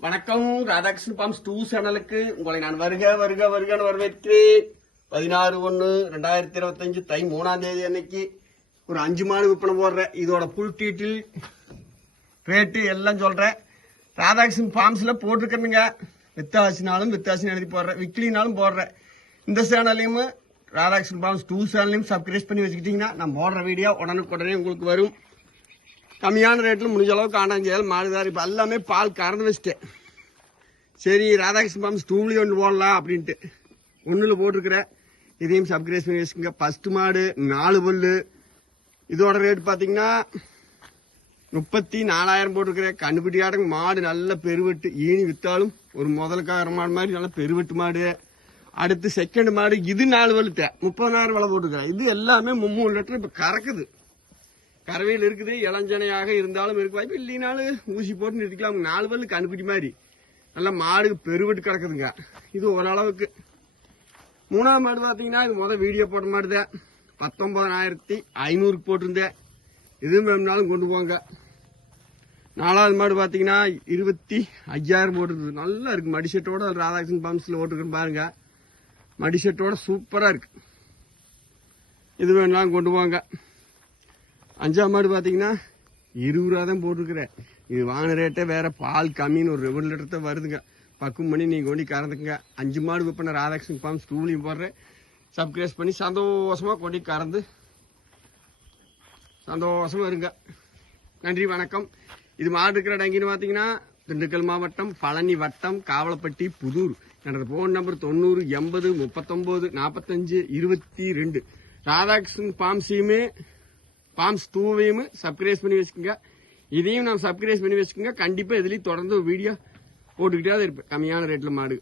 வணக்கம். ராதாகிருஷ்ணன் ஃபார்ம்ஸ் 2 சேனலுக்கு உங்களை நான் வருக வரவேற்கிறேன். 16/1/2025 தை 3ஆம் தேதி அன்னைக்கு ஒரு 5 மாடு விற்பனை போடுறேன். இதோட புல் டீட்டில் ரேட்டு எல்லாம் சொல்றேன். ராதாகிருஷ்ணன் ஃபார்ம்ஸ்ல போட்டிருக்கேனுங்க. வித்தாசினாலும் வித்தாசின்னு எழுதி போடுறேன், விக்லினாலும் போடுறேன். இந்த சேனலையும் ராதாகிருஷ்ணன் ஃபார்ம்ஸ் 2 சேனலையும் சப்ஸ்கிரைப் பண்ணி வச்சுக்கிட்டீங்கன்னா நான் போடுற வீடியோ உடனுக்குடனே உங்களுக்கு வரும். கம்மியான ரேட்டில் முடிஞ்ச அளவுக்கு ஆண்டாஞ்சேல் மாடுதார். இப்போ எல்லாமே பால் கறந்து வச்சுட்டேன். சரி, ராதாகிருஷ்ணன் ஃபார்ம்ஸ் 2 ஒன்று போடலாம் அப்படின்ட்டு 1 போட்டிருக்கிறேன். இதையும் சப்ஸ்கிரைப் பண்ணி வச்சுக்கோங்க. ஃபர்ஸ்ட் மாடு 4 பல்லு. இதோட ரேட் பார்த்தீங்கன்னா 34,000 போட்டிருக்கிறேன். கண்ணுக்குட்டி ஆடுங்க. மாடு நல்ல பெருவெட்டு, ஈனி வித்தாலும் ஒரு முதலுக்கார மாடு மாதிரி நல்ல பெருவெட்டு மாடு. அடுத்து செகண்ட் மாடு, இது 4 பல்லு 30,000 விலை போட்டிருக்கிறேன். இது எல்லாமே 3 லிட்டர் இப்போ கறக்குது. கறவையில் இருக்குது. இளஞ்சனையாக இருந்தாலும் இருக்கு வாய்ப்பு, இல்லைனாலும் ஊசி போட்டு நிறுத்திக்கலாம். 4 பல்லு கண்ணுக்குட்டி மாதிரி நல்லா மாடு பெருவெட்டு கிடக்குதுங்க. இது ஓரளவுக்கு. 3ஆம் மாடு பார்த்தீங்கன்னா இது முதல் வீடியோ போட்ட மாடு தான். 19,500 போட்டிருந்தேன். இதுவும் வேணும்னாலும் கொண்டு போங்க. 4ஆவது மாடு பார்த்தீங்கன்னா 25,000 போட்டுருது. நல்லா இருக்கு. மடிசெட்டோட ராதாகிருஷ்ணன் ஃபார்ம்ஸ்ல ஓட்டுருக்குன்னு பாருங்க. மடிசெட்டோட சூப்பரா இருக்கு. இது வேணும்னாலும் கொண்டு போங்க. 5ஆம் மாடு பார்த்தீங்கன்னா 20 ரூபா தான் போட்டிருக்கிறேன். இது வாங்கின ரேட்டே வேற. பால் கம்மின்னு ஒரு 2 லிட்டர் தான் வருதுங்க. பக்கம் பண்ணி நீங்கள் கொண்டு கறந்துக்குங்க. 5 மாடு விற்பனை ராதாகிருஷ்ணன் ஃபார்ம்ஸ் 2 போடுறேன். சப்ஸ்கிரைப் பண்ணி சந்தோஷமா கொண்டு கறந்து சந்தோஷமா இருங்க. நன்றி, வணக்கம். இது மாடு இருக்கிற டங்கின்னு பார்த்தீங்கன்னா திண்டுக்கல் மாவட்டம், பழனி வட்டம், காவலப்பட்டி, புதூர். எனது ஃபோன் நம்பர் 90 80 39 45 22. ராதாகிருஷ்ணன் ஃபார்ம்ஸையுமே ஃபார்ம்ஸ் 2 சப்ஸ்கிரைப் பண்ணி வச்சுக்கோங்க. இதையும் நான் சப்ஸ்கிரைப் பண்ணி வச்சுக்கோங்க. கண்டிப்பா இதுலயும் தொடர்ந்து வீடியோ போட்டுக்கிட்டே தான் இருப்பேன். கம்மியான ரேட்ல மாடு.